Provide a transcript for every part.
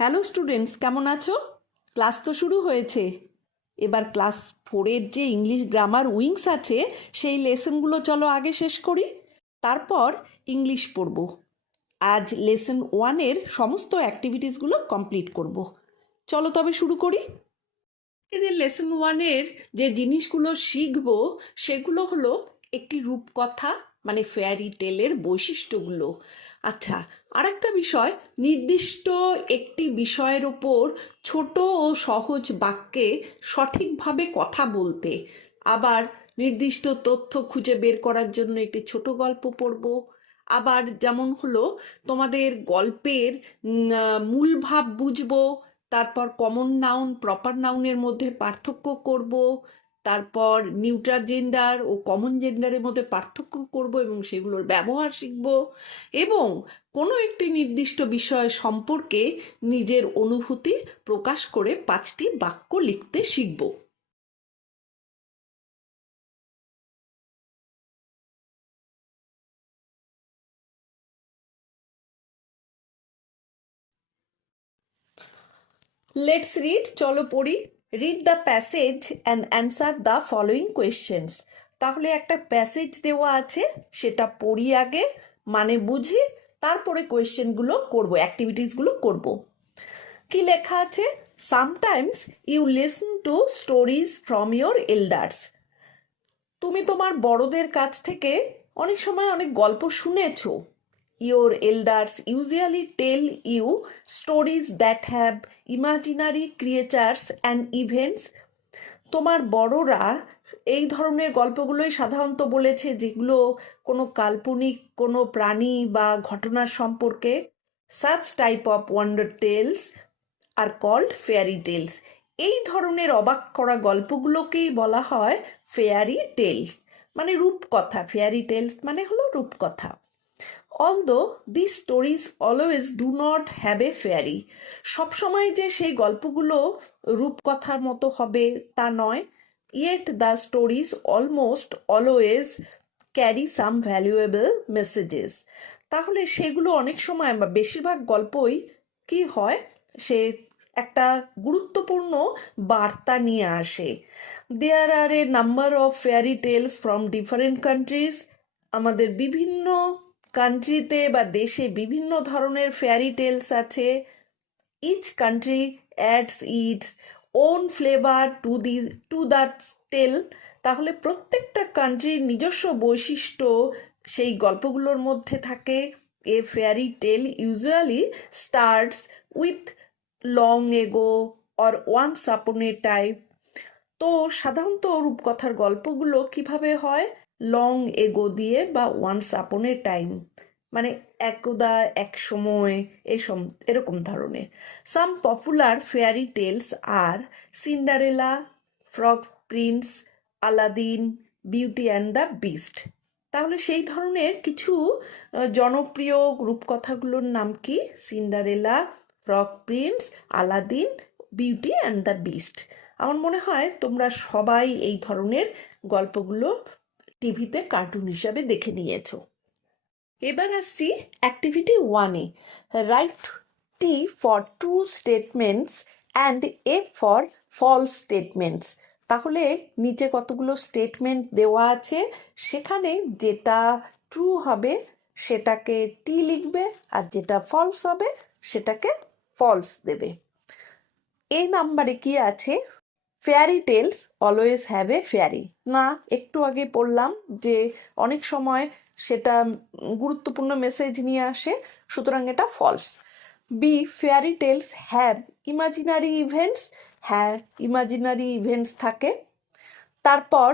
Hello students, কেমন আছো? Class তো শুরু হয়েছে। এবার ক্লাস 4-এর যে ইংলিশ গ্রামার উইংস আছে সেই লেসনগুলো চলো আগে শেষ করি, তারপর ইংলিশ পড়ব। আজ লেসন 1-এর সমস্ত অ্যাক্টিভিটিসগুলো কমপ্লিট করব। চলো তবে শুরু করি। এই যে লেসন 1-এর যে জিনিসগুলো শিখবো সেগুলো হলো একটি রূপকথা, মানে ফেয়ারি টেলের বৈশিষ্ট্যগুলো। আচ্ছা, আরেকটা বিষয়, নির্দিষ্ট একটি বিষয়ের ওপর ছোট ও সহজ বাক্যে সঠিকভাবে কথা বলতে, আবার নির্দিষ্ট তথ্য খুঁজে বের করার জন্য একটি ছোট গল্প পড়ব। আবার যেমন হলো তোমাদের গল্পের মূল ভাব বুঝবো, তারপর কমন নাউন প্রপার নাউনের মধ্যে পার্থক্য করব, তারপর নিউট্রাল জেন্ডার ও কমন জেন্ডারের মধ্যে পার্থক্য করব এবং সেগুলোর ব্যবহার শিখব, এবং কোনো একটি নির্দিষ্ট বিষয় সম্পর্কে নিজের অনুভূতি প্রকাশ করে 5টি বাক্য লিখতে শিখব। লেটস রিড, চলো পড়ি। Read the passage and answer the following questions. তাহলে একটা প্যাসেজ দেওয়া আছে, সেটা পড়ি আগে, মানে বুঝি, তারপরে কোয়েশ্চেনগুলো করব, অ্যাক্টিভিটিসগুলো করব। কি লেখা আছে? Sometimes you listen to stories from your elders. তুমি তোমার বড়দের কাছ থেকে অনেক সময় অনেক গল্প শুনেছো। Your elders usually tell you stories that have imaginary creatures and events. তোমার বড়রা এই ধরনের গল্পগুলোই সাধারণত বলেছে, যেগুলো কোনো কাল্পনিক কোনো প্রাণী বা ঘটনার সম্পর্কে। Such type of wonder tales আর কল্ড ফেয়ারি টেলস। এই ধরনের অবাক করা গল্পগুলোকেই বলা হয় ফেয়ারি টেলস, মানে রূপকথা। ফেয়ারি টেলস মানে হলো রূপকথা। Although these stories always do not have a fairy, সবসময় যে সেই গল্পগুলো রূপকথার মতো হবে তা নয়। Yet the stories almost always carry some valuable messages. তাহলে সেগুলো অনেক সময় বা বেশিরভাগ গল্পই কি হয়, সে একটা গুরুত্বপূর্ণ বার্তা নিয়ে আসে। There are a number of fairy tales from different countries. আমাদের বিভিন্ন কান্ট্রিতে বা দেশে বিভিন্ন ধরনের ফেয়ারি টেলস আছে। Each country adds its own flavour to the tale. তাহলে প্রত্যেকটা কান্ট্রির নিজস্ব বৈশিষ্ট্য সেই গল্পগুলোর মধ্যে থাকে। A fairy tale usually starts with long ago or once upon a time. তো সাধারণত রূপকথার গল্পগুলো কিভাবে হয়? লং এগো দিয়ে বা ওয়ান্স আপন এ টাইম, মানে একদা এক সময়, এরকম ধরনের। Some popular fairy tales are Cinderella, Frog Prince, Aladdin, Beauty and the Beast. তাহলে সেই ধরনের কিছু জনপ্রিয় রূপকথাগুলোর নাম কি? Cinderella, Frog Prince, Aladdin, Beauty and the Beast. আমার মনে হয় তোমরা সবাই এই ধরনের গল্পগুলো টিভিতে কার্টুন হিসাবে দেখে নিয়েছো। এবার আসছি অ্যাক্টিভিটি 1-এ। Write T for true statements and F for false statements. তাহলে নিচে কতগুলো স্টেটমেন্ট দেওয়া আছে, সেখানে যেটা ট্রু হবে সেটাকে টি লিখবে, আর যেটা ফলস হবে সেটাকে ফলস দেবে। এই নাম্বারে কি আছে? Fairy tales always have a fairy. না, একটু আগে পড়লাম যে অনেক সময় সেটা গুরুত্বপূর্ণ মেসেজ নিয়ে আসে, সুতরাং এটা false. B, fairy tales have imaginary events. হ্যাঁ, ইমাজিনারি ইভেন্টস থাকে। তারপর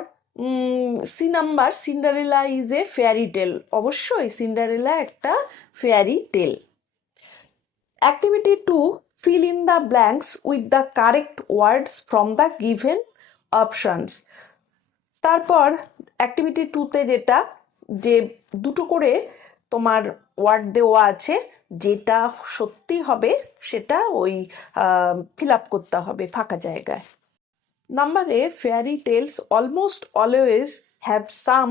C number, Cinderella is a fairy tale. অবশ্যই সিন্ডারেলা একটা fairy tale. Activity 2, fill in the blanks with the correct words from the given options. তারপর activity 2-তে যেটা, যে দুটো করে তোমার ওয়ার্ড দেওয়া আছে, যেটা সত্যি হবে সেটা ওই ফিল আপ করতে হবে ফাঁকা জায়গায়। নাম্বারে fairy tales almost always have some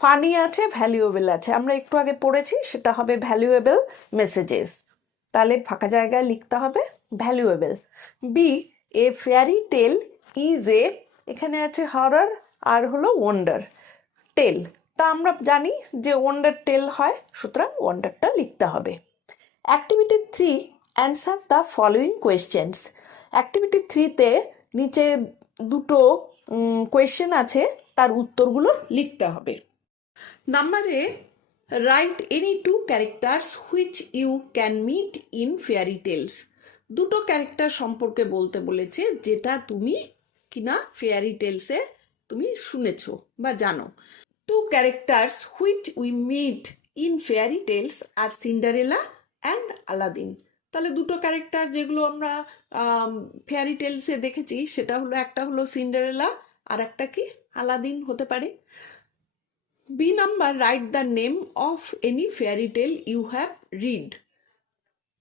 funny আছে, ভ্যালুয়েবল আছে। আমরা একটু আগে পড়েছি, সেটা হবে ভ্যালুয়েবল মেসেজেস। তাহলে ফাঁকা জায়গায় লিখতে হবে valuable. B, a fairy tale is a, এখানে আছে হরর আর হলো ওয়ান্ডার টেল, তা আমরা জানি যে ওয়ান্ডার টেল হয়, সুতরাং ওয়ান্ডারটা লিখতে হবে। Activity 3, answer the following questions. Activity 3-তে নিচে দুটো কোয়েশ্চেন আছে, তার উত্তরগুলো লিখতে হবে। Number A, write any two characters which you can meet in fairy tales. দুটো ক্যারেক্টার সম্পর্কে বলতে বলেছে যেটা তুমি কিনা ফেয়ারি টেলসে তুমি শুনেছো বা জানো। Two characters which we meet in fairy tales are Cinderella and Aladdin. তাহলে দুটো ক্যারেক্টার যেগুলো আমরা ফেয়ারি টেলসে দেখেছি সেটা হলো, একটা হলো সিন্ডারেলা আর একটা কি আলাদিন হতে পারে। B number, write the name of any fairy tale you have read.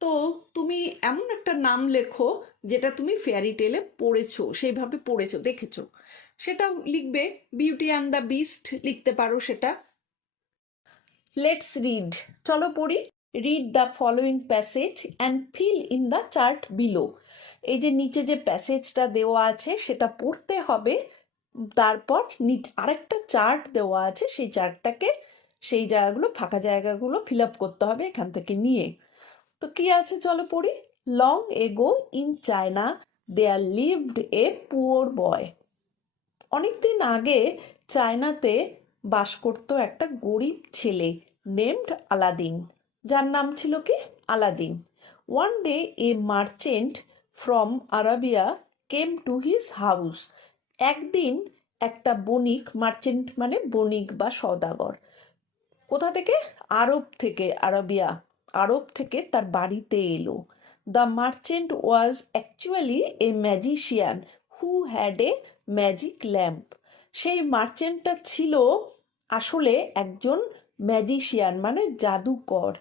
তো তুমি এমন একটা নাম লেখো যেটা তুমি ফেয়ারি টেলে পড়েছো, সেইভাবে পড়েছো, দেখেছো, সেটা লিখবে। বিউটি অ্যান্ড দ্য বিস্ট লিখতে পারো সেটা। লেটস রিড, চলো পড়ি। Read the following passage and fill in the chart below. এই যে নিচে যে প্যাসেজটা দেওয়া আছে সেটা পড়তে হবে, তারপর আরেকটা চার্ট দেওয়া আছে, সেই চার্টটাকে, সেই জায়গাগুলো, ফাঁকা জায়গাগুলো ফিল আপ করতে হবে এখান থেকে নিয়ে। তো কি আছে চলো পড়ি। Long ago in China there lived a poor boy. অনেকদিন আগে চায়নাতে বাস করতো একটা গরিব ছেলে নেমড আলাদিন, যার নাম ছিল কি Aladdin. One day a merchant from Arabia came to his house. একদিন একটা বণিক, মার্চেন্ট মানে বণিক বা সওদাগর, কোথা থেকে? আরব থেকে, আরবিয়া, আরব থেকে তার বাড়িতে এলো। The merchant was actually A magician who had a magic lamp. সেই মার্চেন্টটা ছিল আসলে একজন ম্যাজিশিয়ান মানে জাদুকর।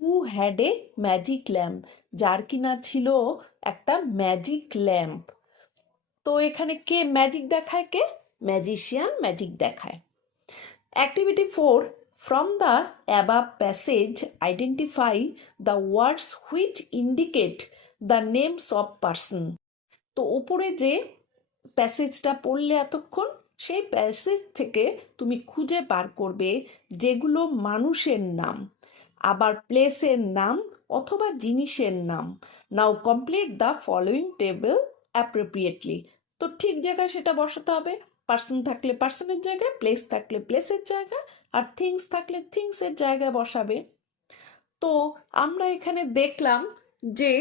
Who had a magic lamp, যার কিনা ছিল একটা ম্যাজিক ল্যাম্প। তো এখানে কে ম্যাজিক দেখায়? কে? ম্যাজিশিয়ান ম্যাজিক দেখায়। Activity 4, from the above passage, identify the words which indicate the names of person. তো উপরে যে প্যাসেজটা পড়লে এতক্ষণ, সেই প্যাসেজ থেকে তুমি খুঁজে বার করবে যেগুলো মানুষের নাম, আবার প্লেসের নাম অথবা জিনিসের নাম। Now complete the following table appropriately. তো ঠিক জায়গায় সেটা বসাতে হবে। পার্সন থাকলে পার্সনের জায়গায়, প্লেস থাকলে প্লেসের জায়গায়, আর থিংস থাকলে থিংসের জায়গায় বসাবে। তো আমরা এখানে দেখলাম যে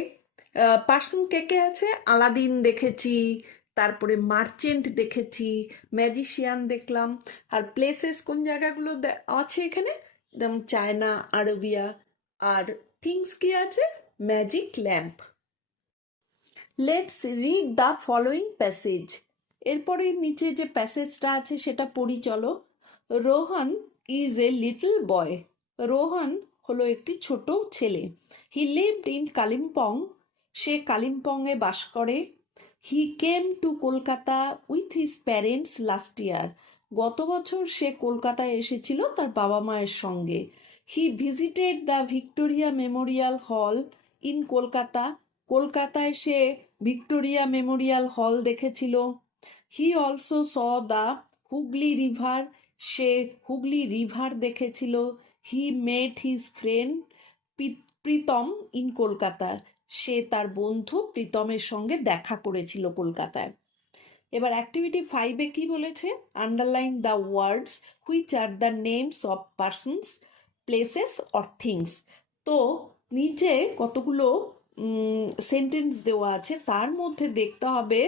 পার্সন কে কে আছে? আলাদিন দেখেছি, তারপরে মার্চেন্ট দেখেছি, ম্যাজিশিয়ান দেখলাম। আর প্লেসেস কোন জায়গাগুলো আছে এখানে? যেমন চায়না, আরবিয়া। আর থিংস কি আছে? Magic lamp. Let's read the following passage. এরপরে নিচে যে প্যাসেজটা আছে সেটা পড়ি চলো। Rohan is a little boy. Rohan হলো একটি ছোট ছেলে। He lived in Kalimpong. সে কালিম্পংয়ে বাস করে। He came to Kolkata with his parents last year. গত বছর সে কলকাতায় এসেছিল তার বাবা মায়ের সঙ্গে। He visited the Victoria Memorial Hall in Kolkata. কলকাতায় সে ভিক্টোরিয়া মেমোরিয়াল হল দেখেছিল। He also saw the Hooghly river. সে হুগলি রিভার দেখেছিল। He met his friend Pritam in Kolkata. সে তার বন্ধু প্রীতমের সঙ্গে দেখা করেছিল কলকাতায়। এবার অ্যাক্টিভিটি 5-এ কি বলেছে? Underline the words which are the names of persons, places or things. তো নিচে কতগুলো সেন্টেন্স দেওয়া আছে, তার মধ্যে দেখতে হবে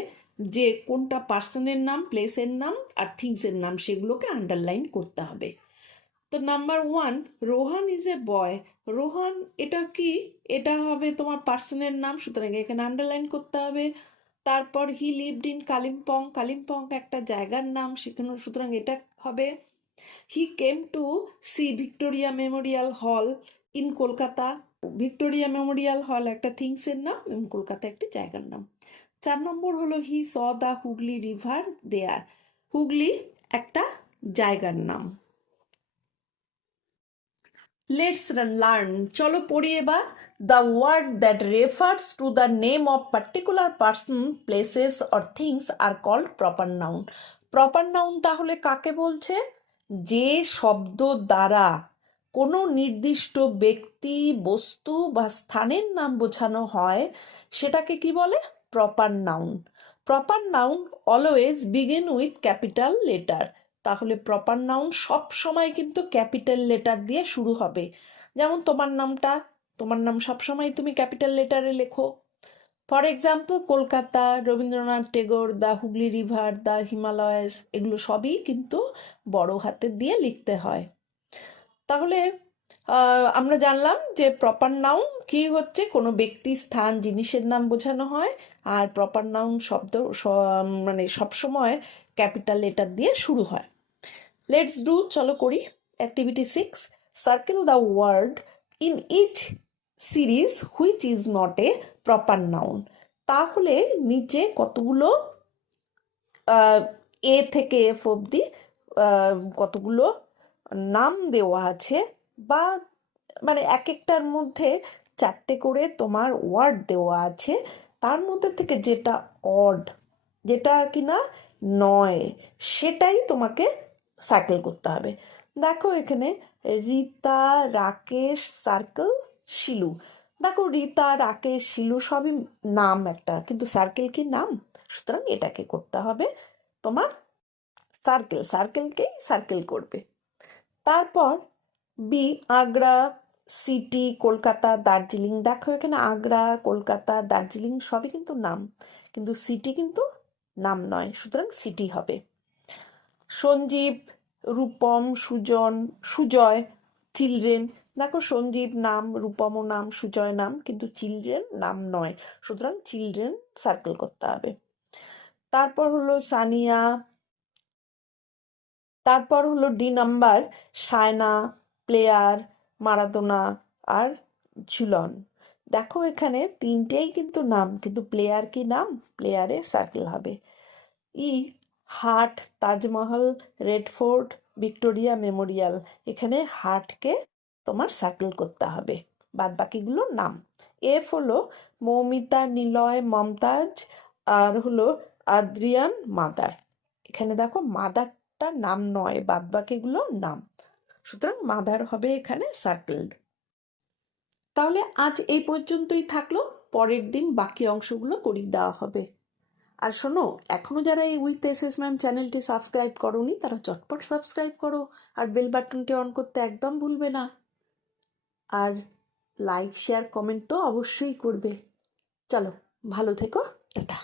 যে কোনটা পার্সনের নাম, প্লেসের নাম আর থিংসের নাম, সেগুলোকে আন্ডারলাইন করতে হবে। তো নাম্বার 1, রোহান ইজ এ বয়। রোহান এটা কি? এটা হবে তোমার পার্সনের নাম, সুতরাং এখানে আন্ডারলাইন করতে হবে। তারপর he lived in Kalimpong. Kalimpong একটা জায়গার নাম, সেখানে, সুতরাং এটা হবে। He came to see Victoria Memorial Hall in Kolkata. Victoria Memorial Hall একটা থিংসের নাম এবং কলকাতা একটি জায়গার নাম। 4 নম্বর হলো he saw the Hooghly river there. Hooghly একটা জায়গার নাম। লেটস লার্ন, চলো পড়ি এবার। the word that refers to the name of particular person, places or things are called proper noun. Proper noun তাহলে কাকে বলছে? যে শব্দ দ্বারা কোনো নির্দিষ্ট ব্যক্তি, বস্তু বা স্থানের নাম বোঝানো হয় সেটাকে কি বলে? Proper noun. Proper noun always begin with capital letter. তাহলে প্রপার নাউন সব সময় কিন্তু ক্যাপিটাল লেটার দিয়ে শুরু হবে। যেমন তোমার নাম সবসময় তুমি ক্যাপিটাল লেটারে লেখো। For example Kolkata, Rabindranath Tagore, the Hooghly river, the Himalayas, এগুলো সবই কিন্তু বড় হাতের দিয়ে লিখতে হয়। তাহলে আমরা জানলাম যে প্রপার নাউন কি হচ্ছে, কোনো ব্যক্তি, স্থান, জিনিসের নাম বোঝানো হয়। আর প্রপার নাউন শব্দ মানে সবসময় ক্যাপিটাল লেটার দিয়ে শুরু হয়। লেটস ডু, চলো করি। Activity 6, circle the word in each series which is not a proper noun. তাহলে নিচে কতগুলো এ থেকে এফ অবধি কতগুলো নাম দেওয়া আছে, বা মানে এক একটার মধ্যে 4টে করে তোমার ওয়ার্ড দেওয়া আছে। তার মধ্যে থেকে যেটা অড, যেটা কিনা নয়, সেটাই তোমাকে সার্কেল করতে হবে। দেখো এখানে রীতা, রাকেশ, সার্কেল, শিলু। দেখো রীতা, রাকেশ, শিলু সবই নাম একটা, কিন্তু সার্কেল কি নাম? সুতরাং এটাকে করতে হবে তোমার সার্কেল, সার্কেলকেই সার্কেল করবে। তারপর বি, আগ্রা, সিটি, কলকাতা, দার্জিলিং। দেখো এখানে আগ্রা, কলকাতা, দার্জিলিং সবই কিন্তু নাম, কিন্তু সিটি কিন্তু নাম নয়, সুতরাং সিটি হবে। সঞ্জীব, রূপম, সুজয়, চিলড্রেন। দেখো সঞ্জীব নাম, রূপমও নাম, সুজয় নাম, কিন্তু চিলড্রেন নাম নয়, সুতরাং চিলড্রেন সার্কেল করতে হবে। তারপর হলো সানিয়া, তারপর হলো D number, Saina, player, Maradona আর ঝুলন। দেখো এখানে 3টেই কিন্তু নাম, কিন্তু প্লেয়ার কি নাম? প্লেয়ারে সার্কেল হবে। ই, হাট, Taj Mahal, red fort, Victoria Memorial. এখানে হাটকে তোমার সার্কেল করতে হবে, বাদ বাকিগুলো নাম। এফ হলো মৌমিতা, নিলয়, মমতাজ আর হলো আদ্রিয়ান, মাদার। এখানে দেখো মাদারটা নাম নয়, বাদ বাকিগুলো নাম, সুতরাং মাদার হবে এখানে সার্কেলড। তাহলে আজ এই পর্যন্তই থাকলো, পরের দিন বাকি অংশগুলো করিয়ে দেওয়া হবে। আর শোনো, এখনো যারা এই উইথ এসএস ম্যাম চ্যানেলটি সাবস্ক্রাইব করোনি তারা চটপট সাবস্ক্রাইব করো, আর বেল বাটনটি অন করতে একদম ভুলবে না। আর লাইক, শেয়ার, কমেন্ট তো অবশ্যই করবে। চলো, ভালো থেকো, টাটা।